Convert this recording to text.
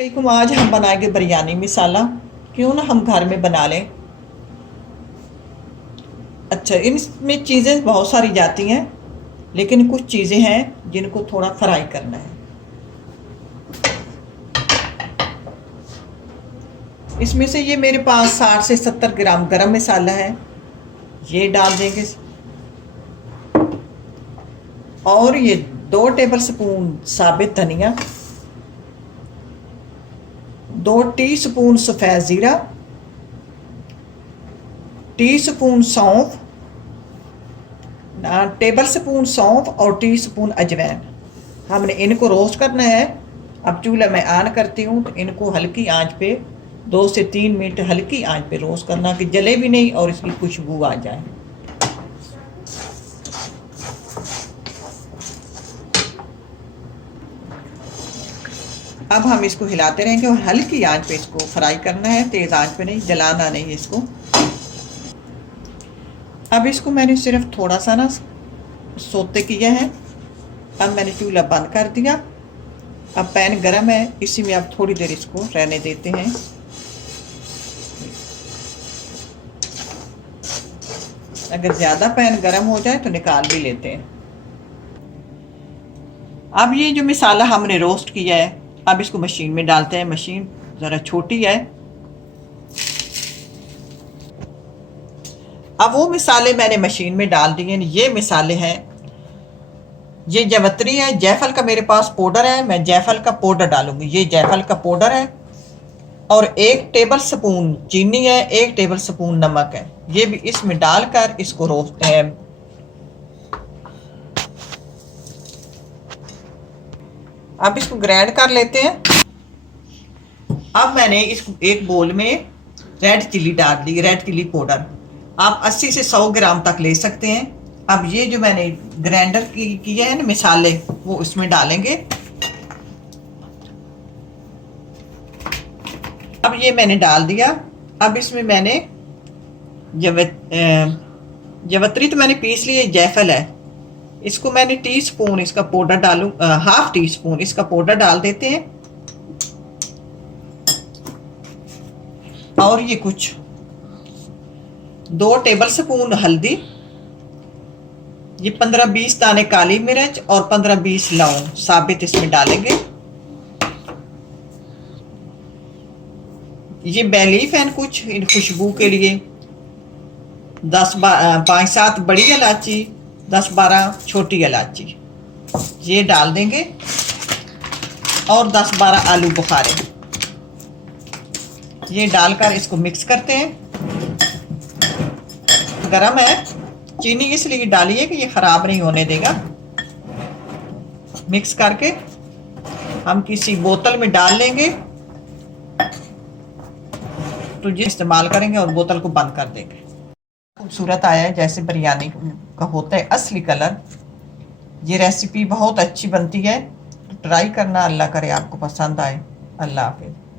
वालेकुम। आज हम बनाएंगे बिरयानी मसाला। क्यों ना हम घर में बना लें। अच्छा, इसमें चीज़ें बहुत सारी जाती हैं, लेकिन कुछ चीज़ें हैं जिनको थोड़ा फ्राई करना है। इसमें से ये मेरे पास 60 से 70 ग्राम गरम मसाला है, ये डाल देंगे। और ये 2 टेबल स्पून साबित धनिया, 2 टीस्पून सफ़ेद ज़ीरा, टीस्पून सौंफ, टेबल स्पून सौंफ और टीस्पून अजवाइन। हमने इनको रोस्ट करना है। अब चूल्हा मैं ऑन करती हूँ, तो इनको हल्की आंच पे 2 से 3 मिनट हल्की आंच पे रोस्ट करना कि जले भी नहीं और इसकी खुशबू आ जाए। अब हम इसको हिलाते रहेंगे और हल्की आंच पे इसको फ्राई करना है, तेज़ आंच पे नहीं, जलाना नहीं इसको। अब इसको मैंने सिर्फ थोड़ा सा ना सोते किया है। अब मैंने चूल्हा बंद कर दिया। अब पैन गरम है, इसी में अब थोड़ी देर इसको रहने देते हैं। अगर ज़्यादा पैन गरम हो जाए तो निकाल भी लेते हैं। अब ये जो मसाला हमने रोस्ट किया है, अब इसको मशीन में डालते हैं। मशीन ज़रा छोटी है। अब वो मसाले मैंने मशीन में डाल दिए। ये मसाले हैं, ये जावित्री है, जायफल का मेरे पास पाउडर है, मैं जायफल का पाउडर डालूंगी। ये जायफल का पाउडर है। और 1 टेबल स्पून चीनी है, 1 टेबल स्पून नमक है। ये भी इसमें डालकर इसको रोस्ट है। अब इसको ग्राइंड कर लेते हैं। अब मैंने इसको एक बोल में रेड चिल्ली डाल दी, रेड चिल्ली पाउडर। आप 80 से 100 ग्राम तक ले सकते हैं। अब ये जो मैंने ग्राइंडर किए हैं ना मसाले, वो इसमें डालेंगे। अब ये मैंने डाल दिया। अब इसमें मैंने जावित्री तो मैंने पीस ली है, जायफल है, इसको मैंने टीस्पून इसका पाउडर डालूं, हाफ टी स्पून इसका पाउडर डाल देते हैं। और ये कुछ 2 टेबल स्पून हल्दी, ये 15-20 दाने काली मिर्च और 15-20 लौंग साबित इसमें डालेंगे। ये बेलीफ है कुछ इन खुशबू के लिए। 5-7 बड़ी इलायची, 10-12 छोटी इलायची ये डाल देंगे। और 10-12 आलू बुखारे ये डालकर इसको मिक्स करते हैं। गरम है, चीनी इसलिए डालिए कि ये ख़राब नहीं होने देगा। मिक्स करके हम किसी बोतल में डाल लेंगे, तो ये इस्तेमाल करेंगे और बोतल को बंद कर देंगे। खूबसूरत आया है, जैसे बिरयानी का होता है असली कलर। ये रेसिपी बहुत अच्छी बनती है, तो ट्राई करना। अल्लाह करे आपको पसंद आए। अल्लाह हाफिज़।